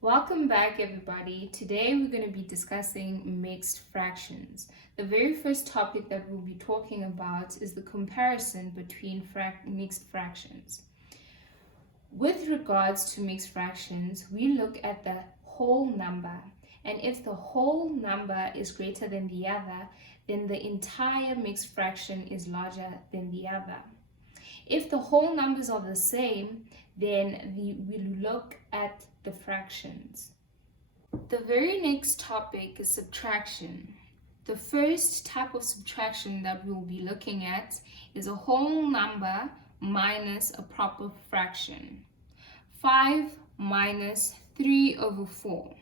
Welcome back, everybody. Today we're going to be discussing mixed fractions. The very first topic that we'll be talking about is the comparison between mixed fractions. With regards to mixed fractions, we look at the whole number, and if the whole number is greater than the other, then the entire mixed fraction is larger than the other. If the whole numbers are the same, then we look at the fractions. The very next topic is subtraction. The first type of subtraction that we'll be looking at is a whole number minus a proper fraction. 5 minus 3 over 4.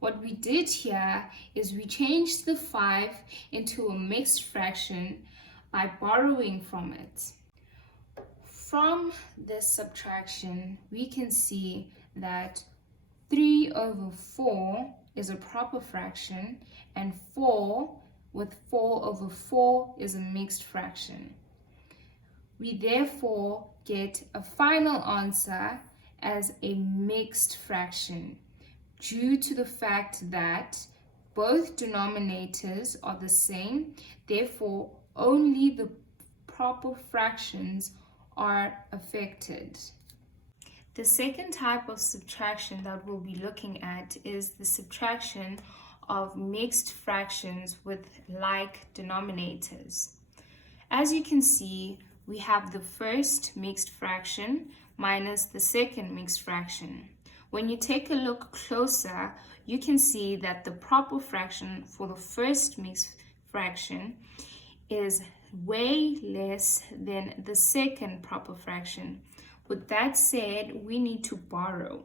What we did here is we changed the 5 into a mixed fraction by borrowing from it. From this subtraction, we can see that 3 over 4 is a proper fraction, and 4 with 4 over 4 is a mixed fraction. We therefore get a final answer as a mixed fraction due to the fact that both denominators are the same, therefore only the proper fractions are affected. The second type of subtraction that we'll be looking at is the subtraction of mixed fractions with like denominators. As you can see, we have the first mixed fraction minus the second mixed fraction. When you take a look closer, you can see that the proper fraction for the first mixed fraction is way less than the second proper fraction. With that said, we need to borrow.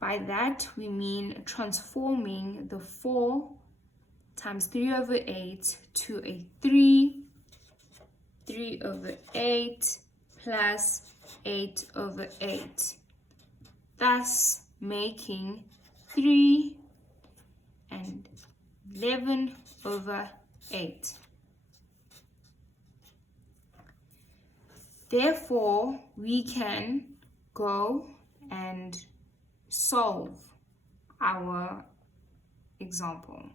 By that, we mean transforming the 4 times 3 over 8 to a 3 over 8 plus 8 over 8, thus making 3 and 11 over 8. Therefore, we can go and solve our example.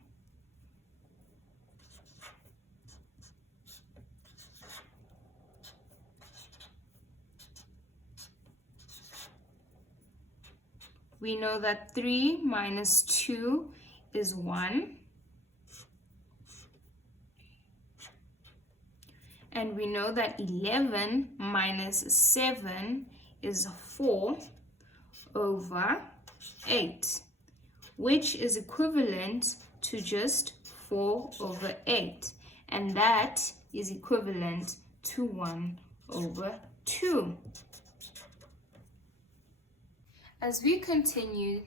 We know that 3 minus 2 is 1. And we know that 11 minus 7 is 4 over 8, which is equivalent to just 4 over 8. And that is equivalent to 1 over 2. As we continue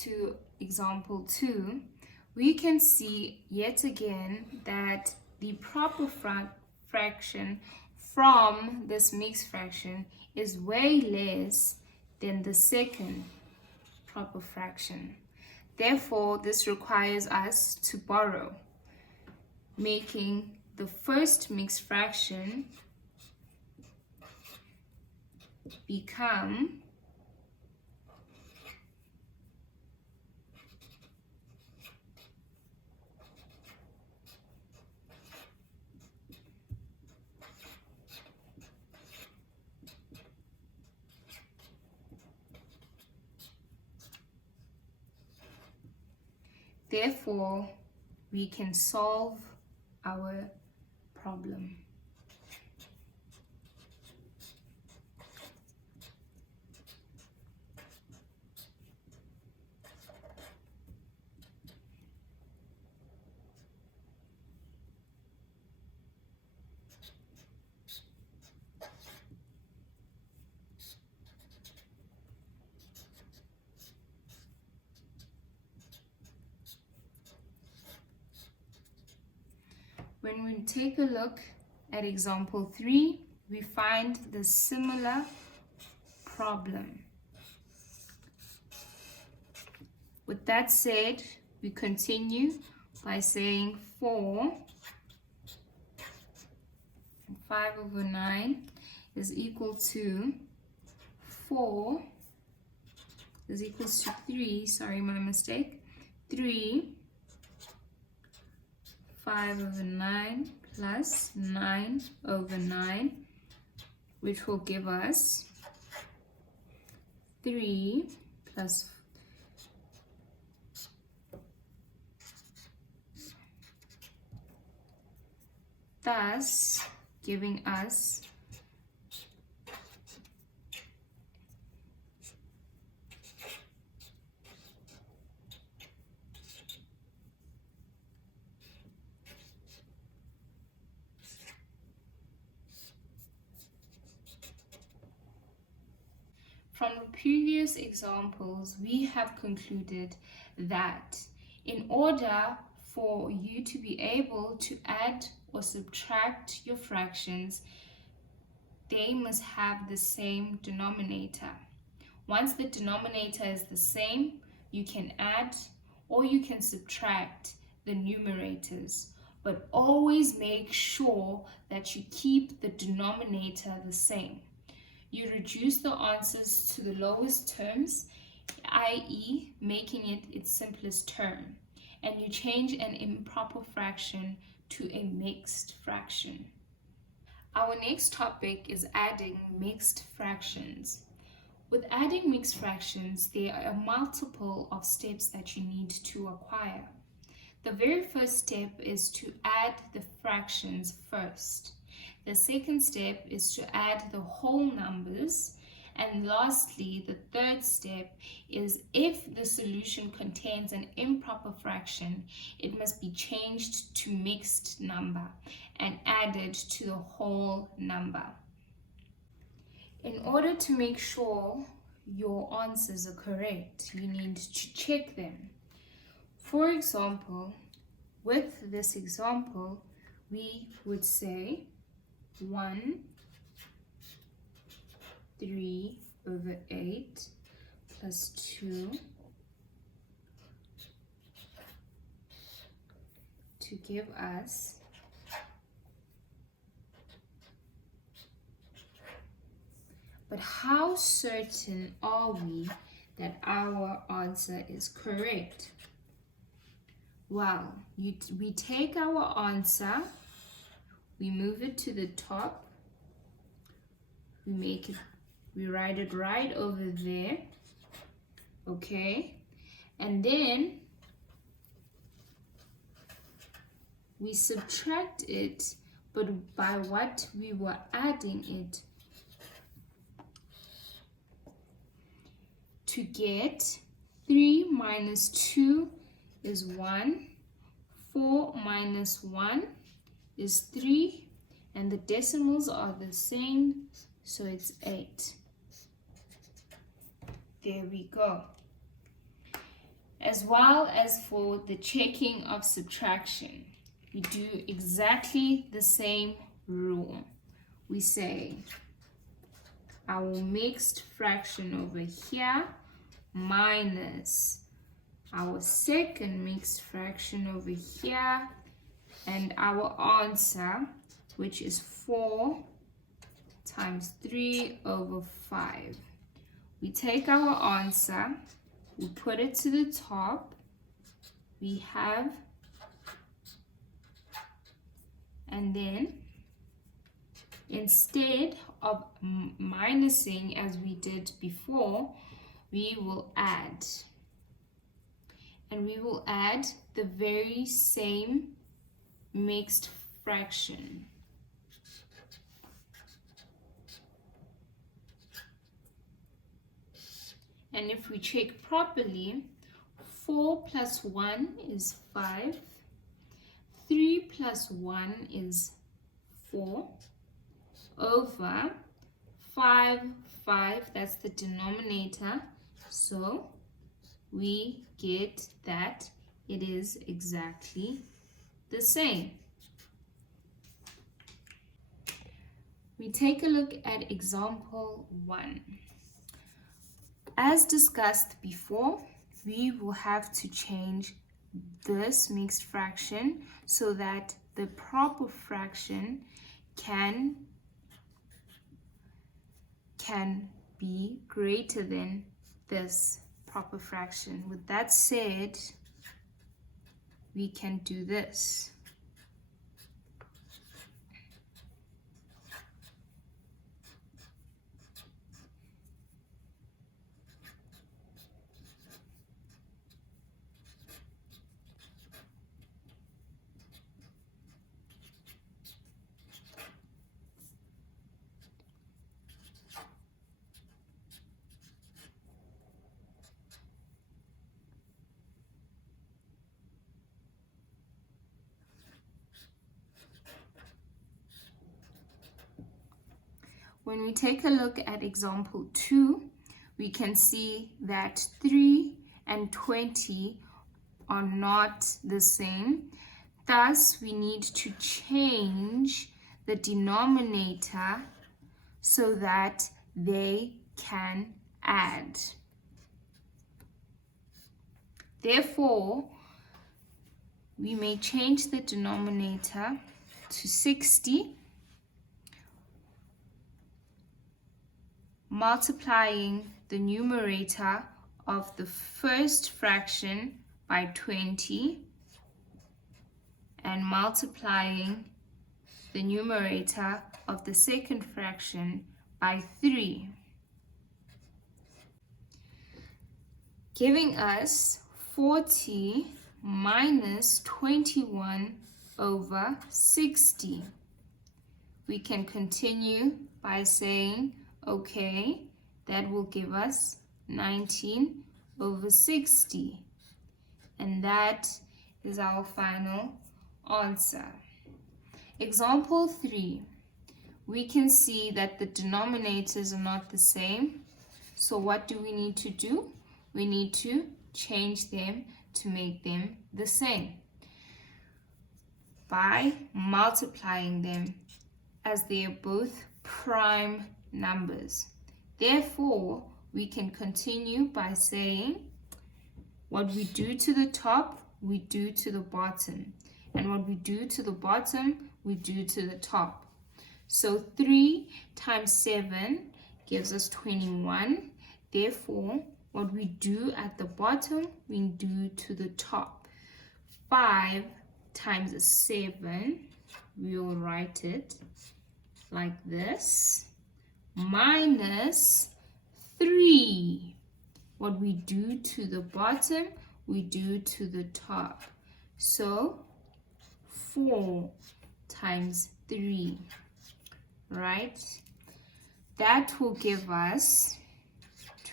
to example 2, we can see yet again that the proper fraction from this mixed fraction is way less than the second proper fraction. Therefore, this requires us to borrow, making the first mixed fraction become Therefore, we can solve our problem. When we take a look at example 3, we find the similar problem. With that said, we continue by saying 4 and 5 over 9 is equal to 4 is equals to 3, sorry, my mistake, 3, 5 over 9 plus 9 over 9, which will give us 3 plus 4, thus giving us from the previous examples, we have concluded that in order for you to be able to add or subtract your fractions, they must have the same denominator. Once the denominator is the same, you can add or you can subtract the numerators. But always make sure that you keep the denominator the same. You reduce the answers to the lowest terms, i.e. making it its simplest term, and you change an improper fraction to a mixed fraction. Our next topic is adding mixed fractions. With adding mixed fractions, there are a multiple of steps that you need to acquire. The very first step is to add the fractions first. The second step is to add the whole numbers. And lastly, the third step is if the solution contains an improper fraction, it must be changed to mixed number and added to the whole number. In order to make sure your answers are correct, you need to check them. For example, with this example, we would say 1, 3 over 8 plus 2 to give us but how certain are we that our answer is correct? Well, we take our answer, we move it to the top, we write it right over there, okay? And then we subtract it, but by what we were adding it to get 3 minus 2 is 1, 4 minus 1 is 3, and the decimals are the same, so it's 8. There we go. As well as for the checking of subtraction, we do exactly the same rule. We say our mixed fraction over here minus our second mixed fraction over here, and our answer, which is 4 times 3 over 5. We take our answer, we put it to the top, we have, and then instead of minusing as we did before, we will add. And we will add the very same mixed fraction. And if we check properly, 4 plus 1 is 5, 3 plus 1 is 4, over 5, that's the denominator, so we get that it is exactly the same. We take a look at example 1. As discussed before, we will have to change this mixed fraction so that the proper fraction can be greater than this proper fraction. With that said, we can do this. When we take a look at example 2, we can see that 3 and 20 are not the same. Thus, we need to change the denominator so that they can add. Therefore, we may change the denominator to 60, multiplying the numerator of the first fraction by 20 and multiplying the numerator of the second fraction by 3, giving us 40 minus 21 over 60. We can continue by saying, okay, that will give us 19 over 60. And that is our final answer. Example 3. We can see that the denominators are not the same. So what do we need to do? We need to change them to make them the same by multiplying them, as they are both prime numbers. Therefore, we can continue by saying what we do to the top, we do to the bottom. And what we do to the bottom, we do to the top. So 3 times 7 gives us 21. Therefore, what we do at the bottom, we do to the top. 5 times 7, we will write it like this, minus 3. What we do to the bottom, we do to the top. So 4 times 3, right? That will give us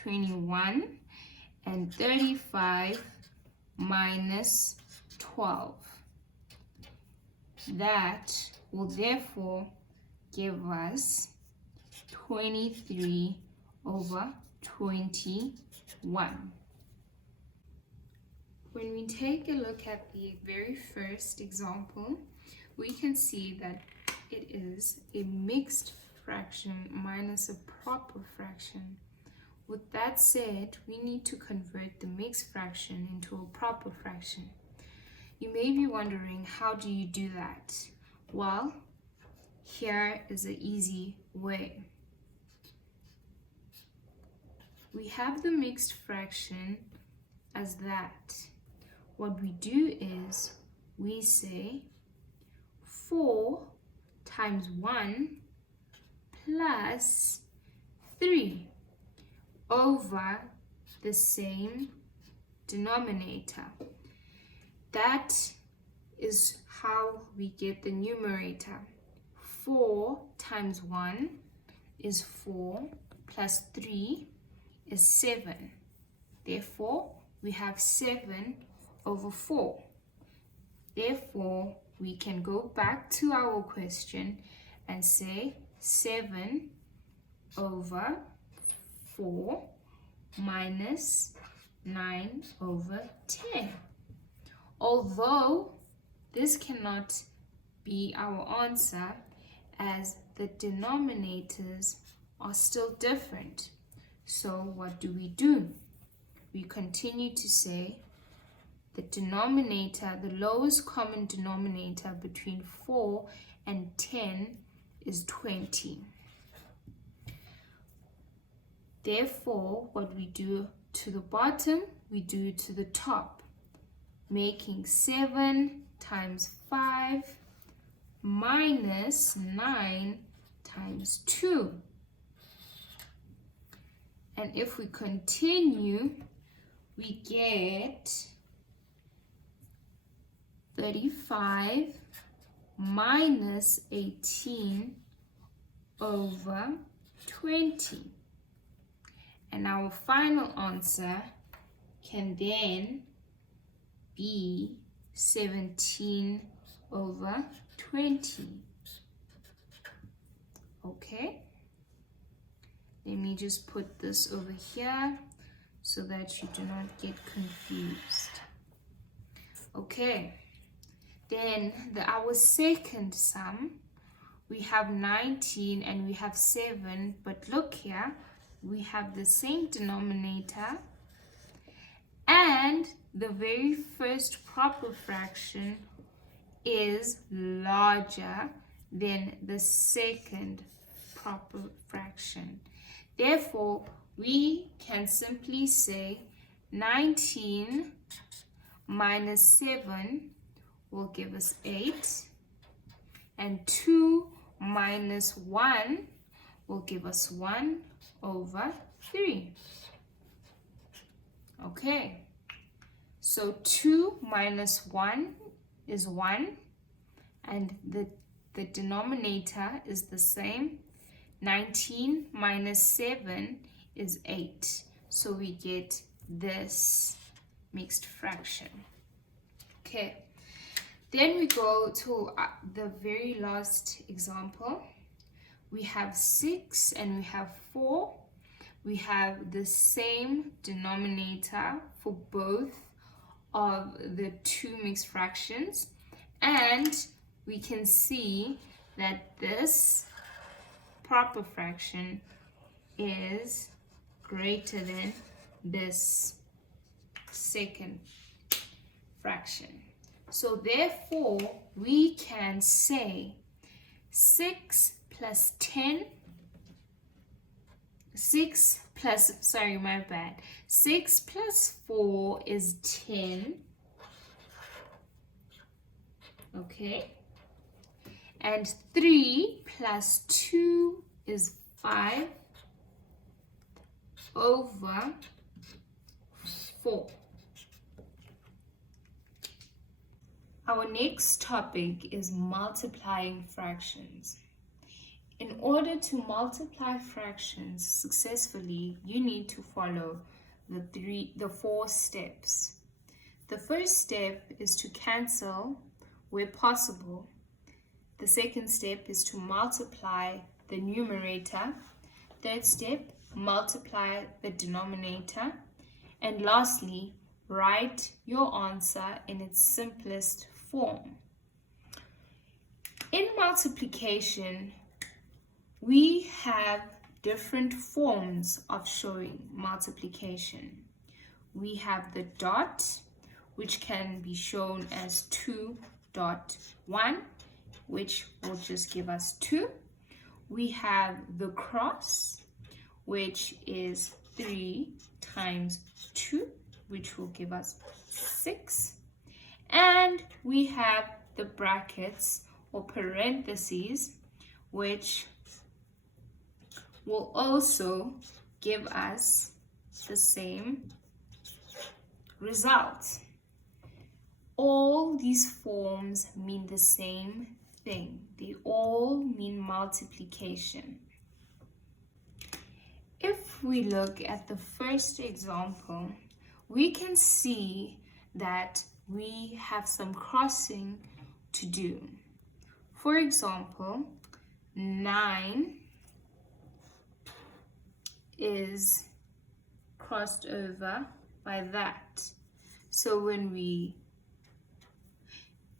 21, and 35 minus 12. That will therefore give us 23 over 21. When we take a look at the very first example, we can see that it is a mixed fraction minus a proper fraction. With that said, we need to convert the mixed fraction into a proper fraction. You may be wondering, how do you do that? Well, here is an easy way. We have the mixed fraction as that. What we do is we say 4 times 1 plus 3 over the same denominator. That is how we get the numerator. 4 times 1 is 4 plus 3 is 7. Therefore, we have 7 over 4. Therefore, we can go back to our question and say 7 over 4 minus 9 over 10. Although this cannot be our answer, as the denominators are still different. So what do? We continue to say the denominator, the lowest common denominator between 4 and 10 is 20. Therefore, what we do to the bottom, we do to the top, making 7 times 5 minus 9 times 2. And if we continue, we get 35 minus 18 over 20. And our final answer can then be 17 over 20. Okay, let me just put this over here so that you do not get confused. Okay, then our second sum, we have 19 and we have 7, but look here, we have the same denominator, and the very first proper fraction is larger than the second proper fraction. Therefore, we can simply say 19 minus 7 will give us 8, and 2 minus 1 will give us 1 over 3. Okay, so 2 minus 1 is 1, and the denominator is the same. 19 minus 7 is 8. So we get this mixed fraction. Okay, then we go to the very last example. We have 6 and we have 4. We have the same denominator for both of the two mixed fractions, and we can see that this proper fraction is greater than this second fraction. So therefore, we can say 6 plus 10, 6 plus 4 is 10. Okay. And 3 plus 2 is 5 over 4. Our next topic is multiplying fractions. In order to multiply fractions successfully, you need to follow the 4 steps. The first step is to cancel where possible. The second step is to multiply the numerator. Third step, multiply the denominator. And lastly, write your answer in its simplest form. In multiplication, we have different forms of showing multiplication. We have the dot, which can be shown as 2.1, which will just give us 2. We have the cross, which is 3 times 2, which will give us 6. And we have the brackets or parentheses, which will also give us the same result. All these forms mean the same thing. They all mean multiplication. If we look at the first example, we can see that we have some crossing to do. For example, 9 is crossed over by that. So when we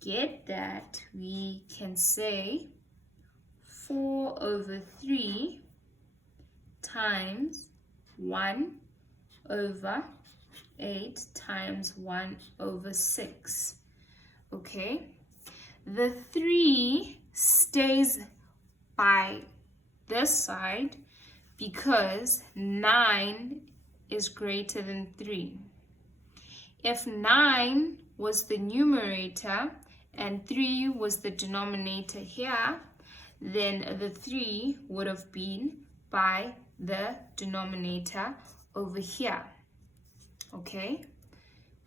get that, we can say 4 over 3 times 1 over 8 times 1 over 6. Okay, the 3 stays by this side because 9 is greater than 3. If 9 was the numerator and 3 was the denominator here, then the 3 would have been by the denominator over here. Okay?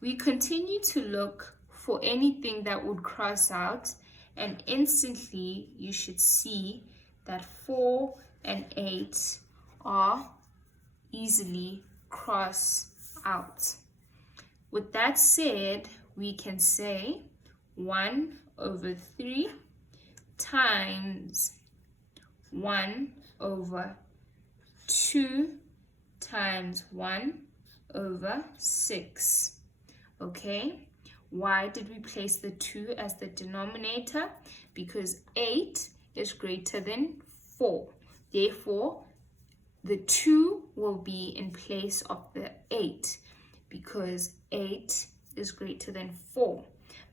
We continue to look for anything that would cross out, and instantly you should see that 4 and 8 are easily cross out. With that said, we can say 1 over 3 times 1 over 2 times 1 over 6. Okay, why did we place the 2 as the denominator? Because 8 is greater than 4. Therefore, the 2 will be in place of the 8 because 8 is greater than 4.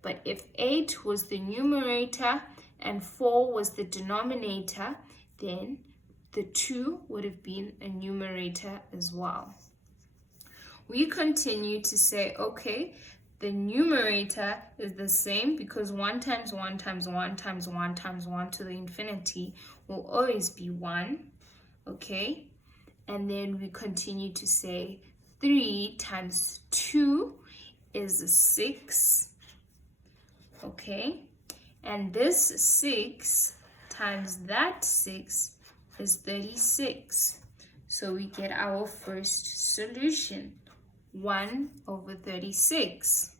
But if 8 was the numerator and 4 was the denominator, then the 2 would have been a numerator as well. We continue to say, okay, the numerator is the same because 1 times 1 times 1 times 1 times 1 to the infinity will always be 1, okay? And then we continue to say 3 times 2 is 6, okay? And this 6 times that 6 is 36. So we get our first solution, 1 over 36.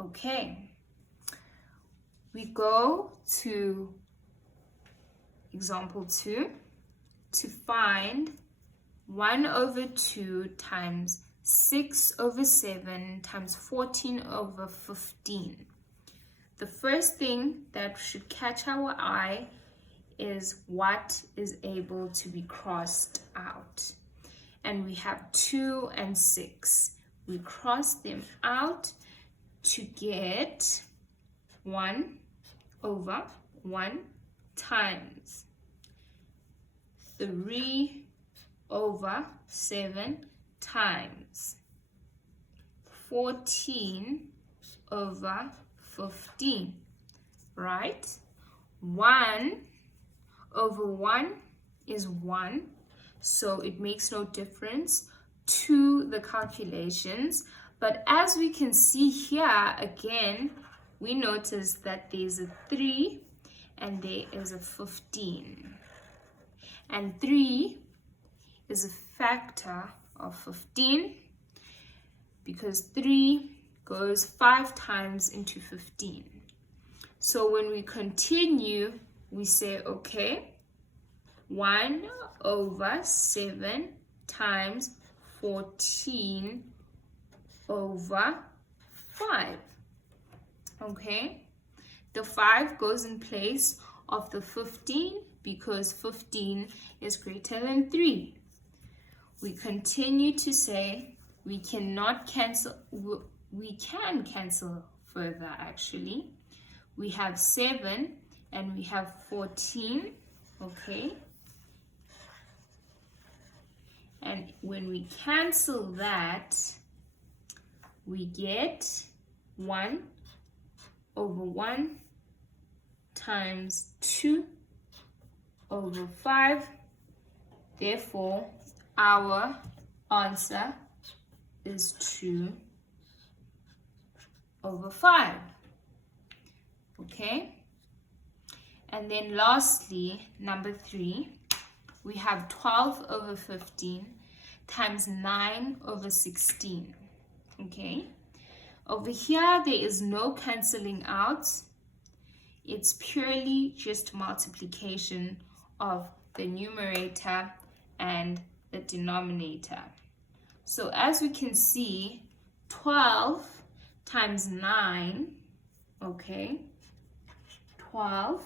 Okay. We go to example 2 to find 1 over 2 times 6 over 7 times 14 over 15. The first thing that should catch our eye is what is able to be crossed out. And we have 2 and 6. We cross them out to get 1 over 1 times 3 over 7 times 14 over 15, right? 1 over 1 is 1, so it makes no difference to the calculations. But as we can see here, again, we notice that there's a 3 and there is a 15. And 3 is a factor of 15 because 3 goes 5 times into 15. So when we continue, we say, okay, 1 over 7 times 14 over 5. Okay, the 5 goes in place of the 15 because 15 is greater than 3. We continue to say we cannot cancel, we can cancel further actually. We have 7 and we have 14, okay? And when we cancel that, we get 1 over 1 times 2 over 5. Therefore, our answer is 2 over 5. Okay? And then lastly, number 3, we have 12 over 15 times 9 over 16. Okay? Over here, there is no cancelling out. It's purely just multiplication of the numerator and the denominator. So as we can see, 12 times 9, okay, 12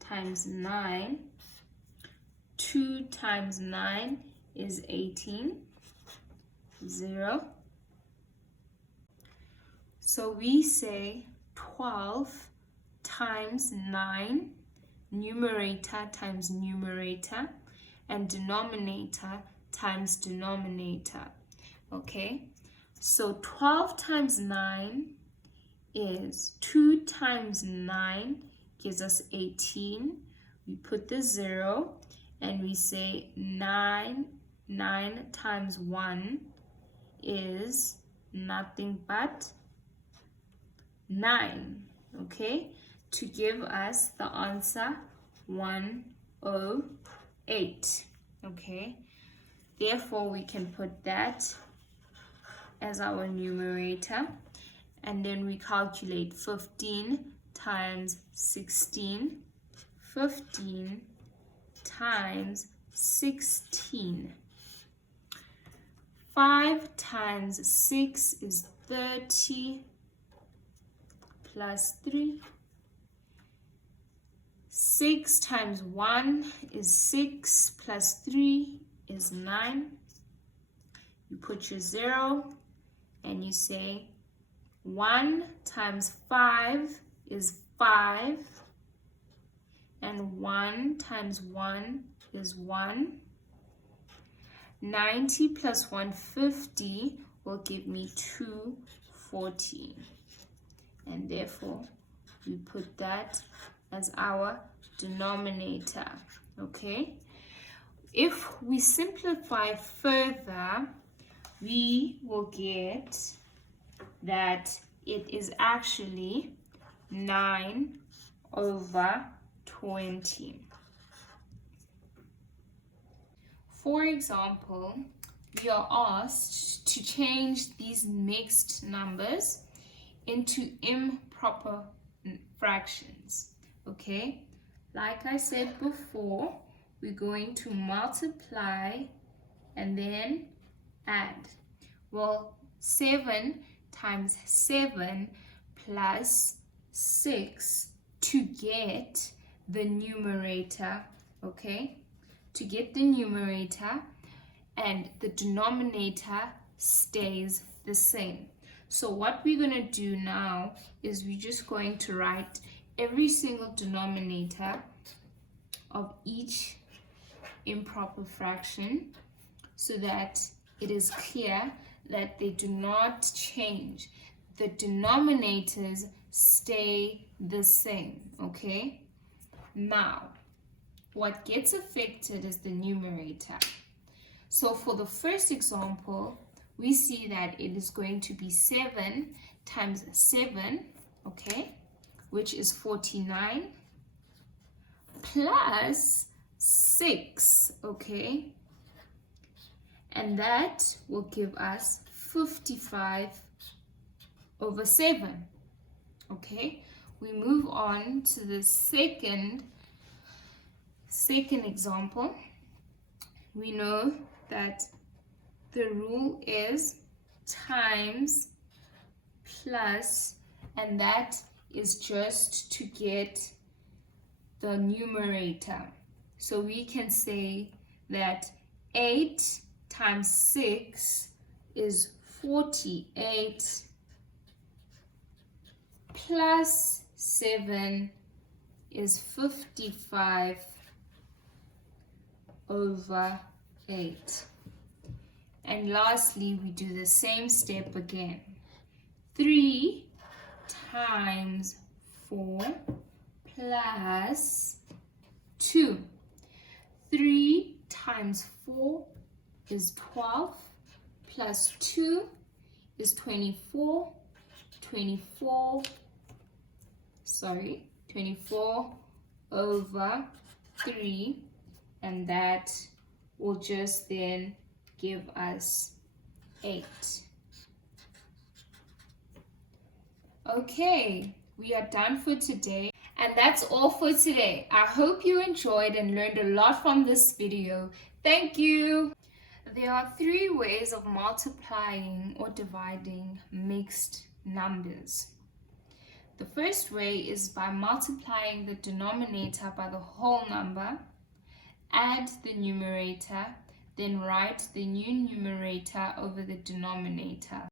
times 9, 2 times 9 is 18, 0. So we say 12 times 9, numerator times numerator, and denominator times denominator. Okay, so 12 times 9 is 2 times 9 gives us 18. We put the 0 and we say 9 times 1 is nothing but 9, okay, to give us the answer 108. Okay, therefore we can put that as our numerator, and then we calculate 15 times 16. 15 times 16. 5 times 6 is 30 plus 3. 6 times 1 is 6 plus 3 is 9. You put your 0 and you say 1 times 5 is 5. And 1 times 1 is 1. 90 plus 150 will give me 240. And therefore, we put that as our denominator. Okay? If we simplify further, we will get that it is actually 9 over 20. For example, we are asked to change these mixed numbers into improper fractions. Okay, like I said before, we're going to multiply and then add. Well, 7 times 7 plus 6 to get the numerator, okay, to get the numerator, and the denominator stays the same. So what we're going to do now is we're just going to write every single denominator of each improper fraction so that it is clear that they do not change. The denominators stay the same, okay? Now, what gets affected is the numerator. So for the first example, we see that it is going to be 7 times 7, okay, which is 49, plus 6, okay, and that will give us 55 over 7, okay. We move on to the second example. We know that the rule is times plus, and that is just to get the numerator. So we can say that 8 times 6 is 48 plus 7 is 55 over 8. And lastly, we do the same step again. 3 times 4 plus 2. 3 times 4 is 12 plus 2 is 24. 24 over 3, and that will just then give us 8. Okay, we are done for today, and that's all for today. I hope you enjoyed and learned a lot from this video. Thank you. There are 3 ways of multiplying or dividing mixed numbers. The first way is by multiplying the denominator by the whole number, add the numerator, then write the new numerator over the denominator.